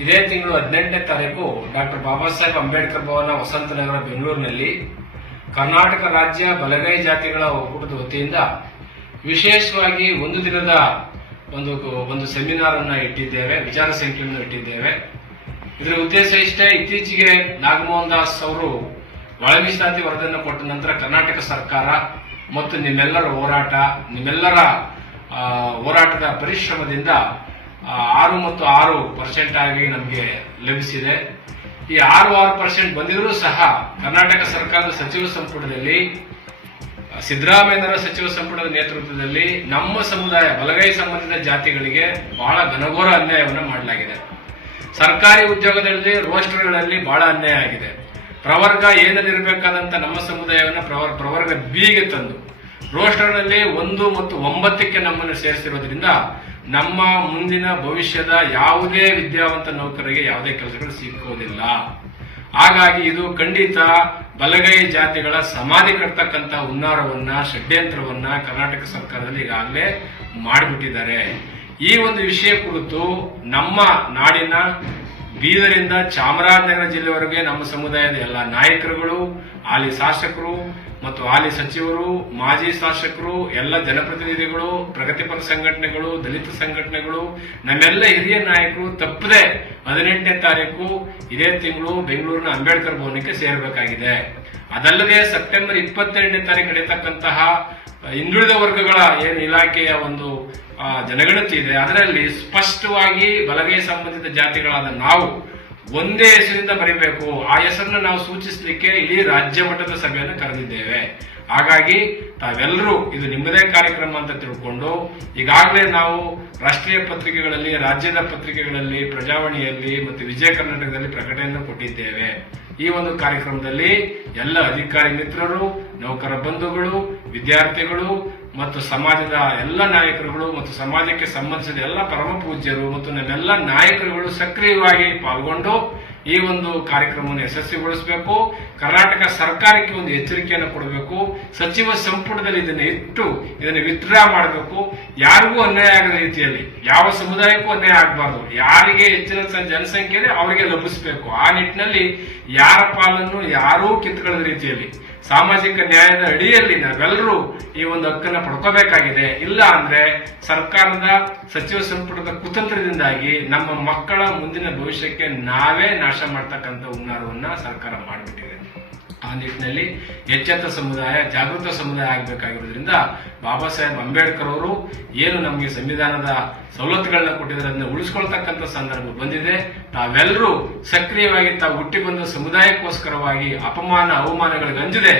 ಇದೇ ತಿಂಗಳು 18ನೇ ತಾರೀಕು ಡಾಕ್ಟರ್ ಬಾಬಾ ಸಾಹೇಬ್ ಅಂಬೇಡ್ಕರ್ ಭವನ ವಸಂತನಗರ ಬೆಂಗಳೂರಿನಲ್ಲಿ ಕರ್ನಾಟಕ ರಾಜ್ಯ ಬಲಗೈ ಜಾತಿಗಳ ಒಕ್ಕೂಟದ ವತಿಯಿಂದ ವಿಶೇಷವಾಗಿ ಒಂದು ದಿನದ ಒಂದು ಸೆಮಿನಾರ್ ಅನ್ನು ಇಟ್ಟಿದ್ದೇವೆ, ವಿಚಾರ ಸಂಕಿರಣವನ್ನು ಇಟ್ಟಿದ್ದೇವೆ. ಇದರ ಉದ್ದೇಶ ಇಷ್ಟೇ. ಇತ್ತೀಚೆಗೆ ನಾಗಮೋಹನ್ ದಾಸ್ ಅವರು ಒಳ ಮೀಸಲಾತಿ ವರದಿಯನ್ನು ಕೊಟ್ಟ ನಂತರ ಕರ್ನಾಟಕ ಸರ್ಕಾರ ಮತ್ತು ನಿಮ್ಮೆಲ್ಲರ ಹೋರಾಟದ ಪರಿಶ್ರಮದಿಂದ 6 ಮತ್ತು 6% ಆಗಿ ನಮಗೆ ಲಭಿಸಿದೆ. ಈ 6% ಬಂದಿದ್ರೂ ಸಹ ಕರ್ನಾಟಕ ಸರ್ಕಾರದ ಸಚಿವ ಸಂಪುಟದಲ್ಲಿ ಸಿದ್ದರಾಮಯ್ಯನವರ ಸಚಿವ ಸಂಪುಟದ ನೇತೃತ್ವದಲ್ಲಿ ನಮ್ಮ ಸಮುದಾಯ ಬಲಗೈ ಸಂಬಂಧಿತ ಜಾತಿಗಳಿಗೆ ಬಹಳ ಘನಘೋರ ಅನ್ಯಾಯವನ್ನು ಮಾಡಲಾಗಿದೆ. ಸರ್ಕಾರಿ ಉದ್ಯೋಗದಲ್ಲಿ ರೋಸ್ಟರ್ಗಳಲ್ಲಿ ಬಹಳ ಅನ್ಯಾಯ ಆಗಿದೆ. ಪ್ರವರ್ಗ ಏನಲ್ಲಿರಬೇಕಾದಂತ ನಮ್ಮ ಸಮುದಾಯವನ್ನು ಪ್ರವರ್ಗ ಬಿಗೆ ತಂದು ರೋಸ್ಟರ್ನಲ್ಲಿ 1 ಮತ್ತು 9ಕ್ಕೆ ನಮ್ಮನ್ನು ಸೇರಿಸಿರೋದ್ರಿಂದ ನಮ್ಮ ಮುಂದಿನ ಭವಿಷ್ಯದ ಯಾವುದೇ ವಿದ್ಯಾವಂತ ನೌಕರರಿಗೆ ಯಾವುದೇ ಕೆಲಸಗಳು ಸಿಕ್ಕುವುದಿಲ್ಲ. ಹಾಗಾಗಿ ಇದು ಖಂಡಿತ ಬಲಗೈ ಜಾತಿಗಳ ಸಮಾಧಿ ಕಟ್ತಕ್ಕಂಥ ಹುನ್ನಾರವನ್ನ, ಷಡ್ಯಂತ್ರವನ್ನ ಕರ್ನಾಟಕ ಸರ್ಕಾರದಲ್ಲಿ ಈಗಾಗಲೇ ಮಾಡಿಬಿಟ್ಟಿದ್ದಾರೆ. ಈ ಒಂದು ವಿಷಯ ಕುರಿತು ನಮ್ಮ ನಾಡಿನ ಬೀದರಿಂದ ಚಾಮರಾಜನಗರ ಜಿಲ್ಲೆವರೆಗೆ ನಮ್ಮ ಸಮುದಾಯದ ಎಲ್ಲ ನಾಯಕರುಗಳು, ಹಾಲಿ ಶಾಸಕರು ಮತ್ತು ಹಾಲಿ ಸಚಿವರು, ಮಾಜಿ ಶಾಸಕರು, ಎಲ್ಲ ಜನಪ್ರತಿನಿಧಿಗಳು, ಪ್ರಗತಿಪರ ಸಂಘಟನೆಗಳು, ದಲಿತ ಸಂಘಟನೆಗಳು, ನಮ್ಮೆಲ್ಲ ಹಿರಿಯ ನಾಯಕರು ತಪ್ಪದೆ 18ನೇ ತಾರೀಕು ಇದೇ ತಿಂಗಳು ಬೆಂಗಳೂರಿನ ಅಂಬೇಡ್ಕರ್ ಭವನಕ್ಕೆ ಸೇರಬೇಕಾಗಿದೆ. ಅದಲ್ಲದೆ ಸೆಪ್ಟೆಂಬರ್ 22ನೇ ತಾರೀಕು ನಡೆಯತಕ್ಕಂತಹ ಹಿಂದುಳಿದ ವರ್ಗಗಳ ಏನು ಇಲಾಖೆಯ ಒಂದು ಜನಗಣತಿ ಇದೆ, ಅದರಲ್ಲಿ ಸ್ಪಷ್ಟವಾಗಿ ಬಲಗೈ ಸಂಬಂಧಿತ ಜಾತಿಗಳಾದ ನಾವು ಒಂದೇ ಹೆಸರಿಂದ ಬರೀಬೇಕು. ಆ ಹೆಸರನ್ನು ನಾವು ಸೂಚಿಸಲಿಕ್ಕೆ ಇಡೀ ರಾಜ್ಯ ಮಟ್ಟದ ಸಭೆಯನ್ನು ಕರೆದಿದ್ದೇವೆ. ಹಾಗಾಗಿ ತಾವೆಲ್ಲರೂ ಇದು ನಿಮ್ಮದೇ ಕಾರ್ಯಕ್ರಮ ಅಂತ ತಿಳ್ಕೊಂಡು ಈಗಾಗಲೇ ನಾವು ರಾಷ್ಟ್ರೀಯ ಪತ್ರಿಕೆಗಳಲ್ಲಿ, ರಾಜ್ಯದ ಪತ್ರಿಕೆಗಳಲ್ಲಿ, ಪ್ರಜಾವಾಣಿಯಲ್ಲಿ ಮತ್ತು ವಿಜಯ ಕರ್ನಾಟಕದಲ್ಲಿ ಪ್ರಕಟಣೆಯನ್ನು ಕೊಟ್ಟಿದ್ದೇವೆ. ಈ ಒಂದು ಕಾರ್ಯಕ್ರಮದಲ್ಲಿ ಎಲ್ಲ ಅಧಿಕಾರಿ ಮಿತ್ರರು, ನೌಕರ ಬಂಧುಗಳು, ವಿದ್ಯಾರ್ಥಿಗಳು ಮತ್ತು ಸಮಾಜದ ಎಲ್ಲ ನಾಯಕರುಗಳು ಮತ್ತು ಸಮಾಜಕ್ಕೆ ಸಂಬಂಧಿಸಿದ ಎಲ್ಲ ಪರಮ ಪೂಜ್ಯರು ಮತ್ತು ನಮ್ಮೆಲ್ಲ ನಾಯಕರುಗಳು ಸಕ್ರಿಯವಾಗಿ ಪಾಲ್ಗೊಂಡು ಈ ಒಂದು ಕಾರ್ಯಕ್ರಮವನ್ನು ಯಶಸ್ವಿಗೊಳಿಸಬೇಕು. ಕರ್ನಾಟಕ ಸರ್ಕಾರಕ್ಕೆ ಒಂದು ಎಚ್ಚರಿಕೆಯನ್ನು ಕೊಡಬೇಕು. ಸಚಿವ ಸಂಪುಟದಲ್ಲಿ ಇದನ್ನು ವಿತ್ಡ್ರಾ ಮಾಡಬೇಕು. ಯಾರಿಗೂ ಅನ್ಯಾಯ ಆಗದ ರೀತಿಯಲ್ಲಿ, ಯಾವ ಸಮುದಾಯಕ್ಕೂ ಅನ್ಯಾಯ ಆಗಬಾರ್ದು. ಯಾರಿಗೆ ಹೆಚ್ಚಿನ ಜನಸಂಖ್ಯೆ ಇದೆ ಅವರಿಗೆ ಲಭಿಸಬೇಕು. ಆ ನಿಟ್ಟಿನಲ್ಲಿ ಯಾರ ಪಾಲನ್ನು ಯಾರೂ ಕಿತ್ತುಕೊಳ್ಳದ ರೀತಿಯಲ್ಲಿ ಸಾಮಾಜಿಕ ನ್ಯಾಯದ ಅಡಿಯಲ್ಲಿ ನಾವೆಲ್ಲರೂ ಈ ಒಂದು ಹಕ್ಕನ್ನು ಪಡ್ಕೋಬೇಕಾಗಿದೆ. ಇಲ್ಲ ಅಂದ್ರೆ ಸರ್ಕಾರದ ಸಚಿವ ಸಂಪುಟದ ಕುತಂತ್ರದಿಂದಾಗಿ ನಮ್ಮ ಮಕ್ಕಳ ಮುಂದಿನ ಭವಿಷ್ಯಕ್ಕೆ ನಾವೇ ನಾಶ ಮಾಡ್ತಕ್ಕಂಥ ಹುನ್ನಾರವನ್ನ ಸರ್ಕಾರ ಮಾಡಿಬಿಟ್ಟಿದೆ. ಆ ನಿಟ್ಟಿನಲ್ಲಿ ಎಚ್ಚೆತ್ತ ಸಮುದಾಯ, ಜಾಗೃತ ಸಮುದಾಯ ಆಗಬೇಕಾಗಿರೋದ್ರಿಂದ ಬಾಬಾ ಸಾಹೇಬ್ ಅಂಬೇಡ್ಕರ್ ಅವರು ಏನು ನಮಗೆ ಸಂವಿಧಾನದ ಸವಲತ್ತುಗಳನ್ನ ಕೊಟ್ಟಿದ್ದಾರೆ ಅದನ್ನ ಉಳಿಸ್ಕೊಳ್ತಕ್ಕಂಥ ಸಂದರ್ಭ ಬಂದಿದೆ. ತಾವೆಲ್ಲರೂ ಸಕ್ರಿಯವಾಗಿ ತಾವು ಹುಟ್ಟಿ ಬಂದ ಸಮುದಾಯಕ್ಕೋಸ್ಕರವಾಗಿ ಅವಮಾನಗಳಿಗೆ ಅಂಜದೆ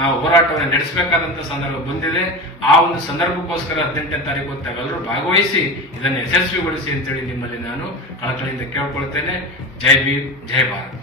ನಾವು ಹೋರಾಟವನ್ನು ನಡೆಸಬೇಕಾದಂತ ಸಂದರ್ಭ ಬಂದಿದೆ. ಆ ಒಂದು ಸಂದರ್ಭಕ್ಕೋಸ್ಕರ 18ನೇ ತಾರೀಕು ತಾವೆಲ್ಲರೂ ಭಾಗವಹಿಸಿ ಇದನ್ನು ಯಶಸ್ವಿಗೊಳಿಸಿ ಅಂತೇಳಿ ನಿಮ್ಮಲ್ಲಿ ನಾನು ಕಳಕಳಿಯಿಂದ ಕೇಳ್ಕೊಳ್ತೇನೆ. ಜೈ ಭೀಮ್, ಜೈ ಭಾರತ್.